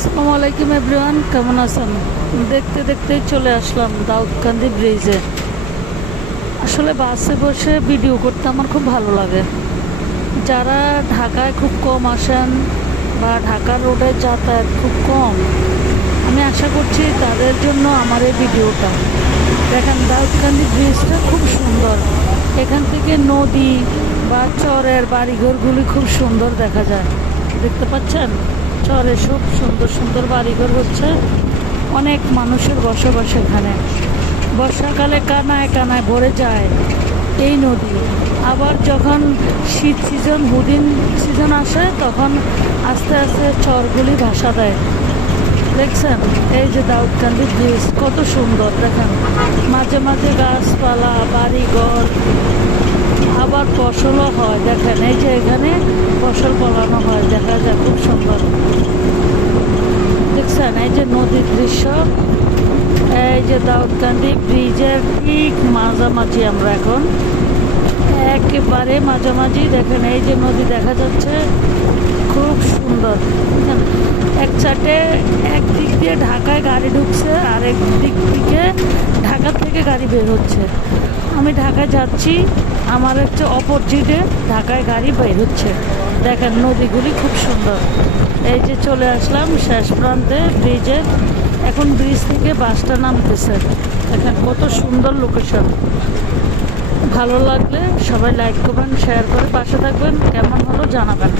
আসসালামু আলাইকুম এভরিওয়ান, কেমন আছেন? দেখতে দেখতেই চলে আসলাম দাউদকান্দি ব্রিজে। আসলে বাসে বসে ভিডিও করতে আমার খুব ভালো লাগে। যারা ঢাকায় খুব কম আসেন বা ঢাকা রোডে যাতায়াত খুব কম, আমি আশা করছি তাদের জন্য আমার এই ভিডিওটা। দেখেন, দাউদকান্দি ব্রিজটা খুব সুন্দর। এখান থেকে নদী বা চরের বাড়িঘরগুলি খুব সুন্দর দেখা যায়। দেখতে পাচ্ছেন, চরে খুব সুন্দর সুন্দর বাড়িঘর হচ্ছে। অনেক মানুষের বসবাস এখানে। বর্ষাকালে কানায় কানায় ভরে যায় এই নদী। আবার যখন শীত সিজন, হুডিন সিজন আসে, তখন আস্তে আস্তে চরগুলি ভাসা দেয়। দেখছেন, এই যে দাউদকান্দি ব্রিজ কত সুন্দর। দেখেন, মাঝে মাঝে গাছপালা, বাড়িঘর, আবার ফসলও হয়। দেখেন, এই যে এখানে ফসল ফলানো হয়, দেখা যায় খুব সুন্দর। দেখছেন, এই যে নদীর দৃশ্য। এই যে দাউদকান্দি ব্রিজের ঠিক মাঝামাঝি আমরা এখন, একেবারে মাঝামাঝি। দেখেন, এই যে নদী দেখা যাচ্ছে, খুব সুন্দর। এক চাটে একদিক দিয়ে ঢাকায় গাড়ি ঢুকছে, আর এক দিক থেকে ঢাকা থেকে গাড়ি বের হচ্ছে। আমি ঢাকায় যাচ্ছি, আমার হচ্ছে অপোজিটে ঢাকায় গাড়ি বের হচ্ছে। দেখেন, নদীগুলি খুব সুন্দর। এই যে চলে আসলাম শেষ প্রান্তে ব্রিজের। এখন ব্রিজ থেকে বাসটা নামতেছে। দেখেন কত সুন্দর লোকেশন। ভালো লাগলে সবাই লাইক করবেন, শেয়ার করে পাশে থাকবেন। কেমন হলো জানাবেন।